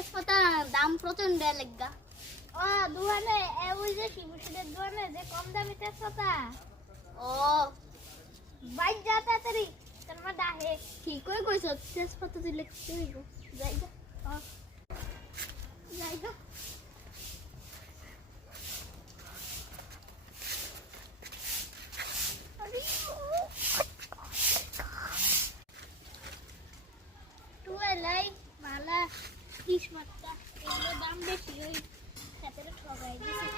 তেজপাতা দাম প্রচন্ড লাগা ও দোকানে ওই যে শিবুশিদের দোকানে যে কম দামি তেজপাতা ও বাইক যা তাড়াতাড়ি তোর মা ডাহে ঠিক কই কইছ তেজপাতা দিলে কি হইব যাই যা যাই যা টুয়েলাই মালা কিসমাতটা এগুলো দাম বেশি ওই সাথে ঠগাই দিছে